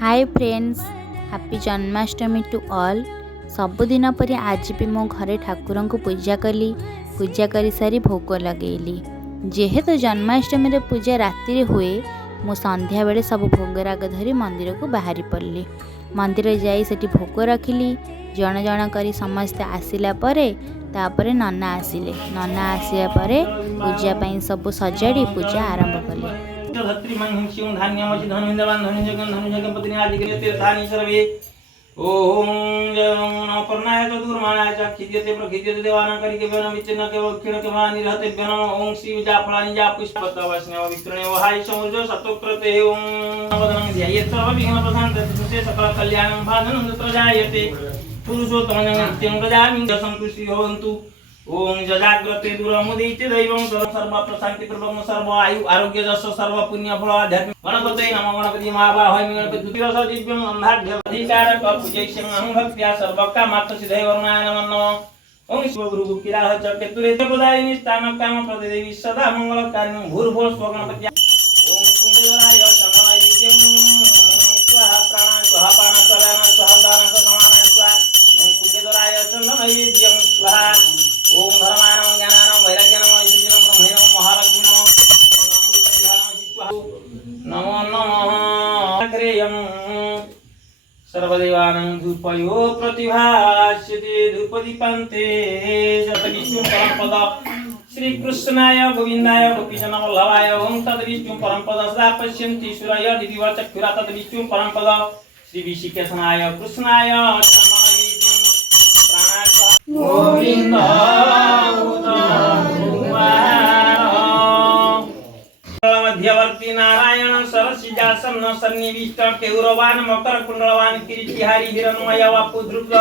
Hi friends, happy Janmashtami to all. सबुदिन पर आज भी मो घरे ठाकुर को पूजा कली। पूजा कर सारी भोग लगेली। जेहेतु जन्माष्टमी पूजा राति रे हुए, मु संध्या बेले सब भोग राग धरी मंदिर को बाहरी पड़ली। मंदिर जाई सेठी भोग रखिली। जण जण करी समस्ते आसिला परे तापरे नन्ना आसिले। नन्ना आसिया परे पूजा पाई सब सजाड़ी पूजा आरंभ कले। धत्री मंहिंस्युं धान्यमचि धनुंजवान् धनुंजगन् धनुंजगपतिनि आदिग्रे तीर्थानि सर्वे। ओम जय नमो कर्णाय च दूरमाणाय च खिद्यते प्रखिद्यते देवानां करिकेभ्यो न विच्छिन्न केवल क्षीणकेवल निरहतेभ्यो नमः। ओम श्री जाफलानि जा पुष्पवस्नेव विस्तृणेव हाय समुद्र सतोक्रते। ओम वदनं ध्यायेत् सर्वविघ्नप्रशान्तस्य सकल कल्याणं भाजनं तत्र जायते। पुरुषोत्तमं नित्यं प्रजामिं संतुष्टिः भवन्तु। ओम जजाग्रते दूरमुदीते दैवं सर्व प्रशांति प्रभम सर्व आयु आरोग्य जस सर्व पुण्य फल आध्यात्मिक गणपते नमः। गणपति महाबाहोय गणपति द्वितीय दिव्यं अंधाढ्य अधिकारक पूजयिष्यं अहं भक्त्या सर्वकामार्थ सिद्धये वरुणाय नमः। ओम शिव गुरु गुप्तिराह च केतुरे प्रदायिनी स्थान काम प्रदेवी सदा मंगलकारिणं भूर्भुवः स्व गणपति। ओम कुंडेश्वराय चंदनाय विद्यं स्वाहा प्राण स्वाहा पान स्वाहा स्वाहा दान समानाय स्वाहा। ओम कुंडेश्वराय चंदनाय विद्यं स्वाहा। ओम धर्मानं ज्ञानानं वैराग्यानं ऐश्वर्यं ब्रह्मेणं महालक्ष्मी नमो नमः। अग्रेयं सर्वदेवानां धूपयो प्रतिभास्यते धूपदीपान्ते जतविष्णु परमपद श्री कृष्णाय गोविन्दाय गोपीजन वल्लभाय। ओम तद्विष्णु परमपद सदा पश्यन्ति सूरय दिदिव चक्षुरा तद्विष्णु परमपद श्री ऋषिकेशनाय कृष्णाय गोविंद मध्यवर्ती नारायण सरसिजासन सन्निविष्ट केउरवान मकर कुंडलवान किरीटिहारी हिरणमय वापुद्रुक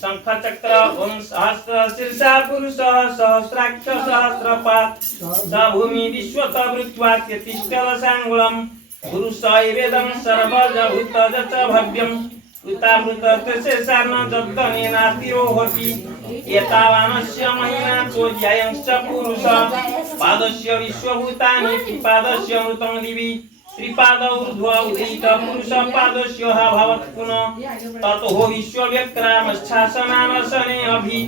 शंख चक्र ओम सहस्र शीर्षा पुरुष सहस्राक्ष सहस्रपाद स भूमि विश्वत वृत्वात्यतिष्ठल सांगुलम पुरुष वेदं सर्वजभूत जच भव्यम उतामृतस्य सार्ण जत्तने नातिरोहति एतावानस्य महिना चोज्यायंश्च पुरुष पादस्य विश्वभूतानि त्रिपादस्य मृतं दिवि त्रिपाद ऊर्ध्व उदीत पुरुष पादस्य हा भवत्पुन ततो विश्वव्यक्रामश्चासनानसने अभि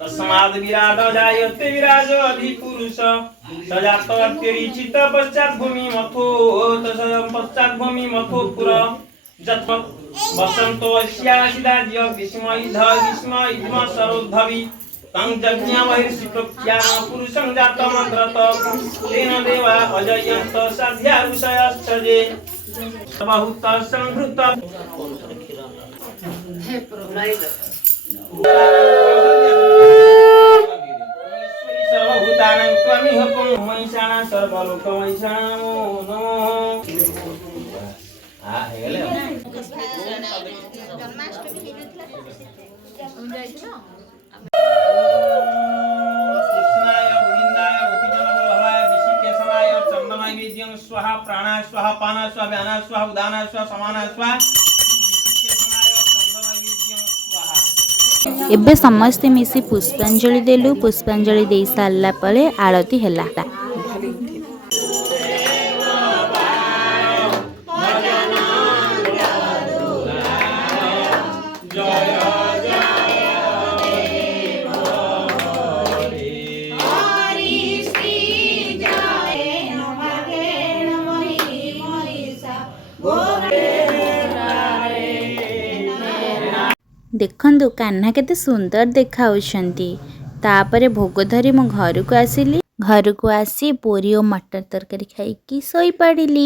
तस्माद् विराट जायते विराज अधि पुरुष सजात अत्यरिचित पश्चात् भूमि मथो तस्य पश्चात् भूमि मथो पुर जत वसंतो अस्यासिदाज्य ग्रीष्मयुध ग्रीष्मयुध्म सरोद्धवि तं जज्ञ बहिर्षिप्रोक्त्यान पुरुषं जातमग्रत तेन देवा अजयन्त साध्या ऋषयश्चजे बहुत संभृत सर्वभूतानां त्वमिह पुंमैषाणा सर्वलोकमैषाणा नमो। स्वाहा प्राणा स्वाहा पाना स्वाहा व्याना स्वाहा उदाना स्वाहा समाना स्वाहा। एबे समस्ते मिसी पुष्पांजलि देलु। पुष्पांजलि दे सारला परे आरती हैला। देखंतु कान्हा केते सुंदर देखाउछंती। तापरे भोग धरी मो घर को आसिली। घर को आसी पूरी और मटर तरकारी खाई सोई पड़िली।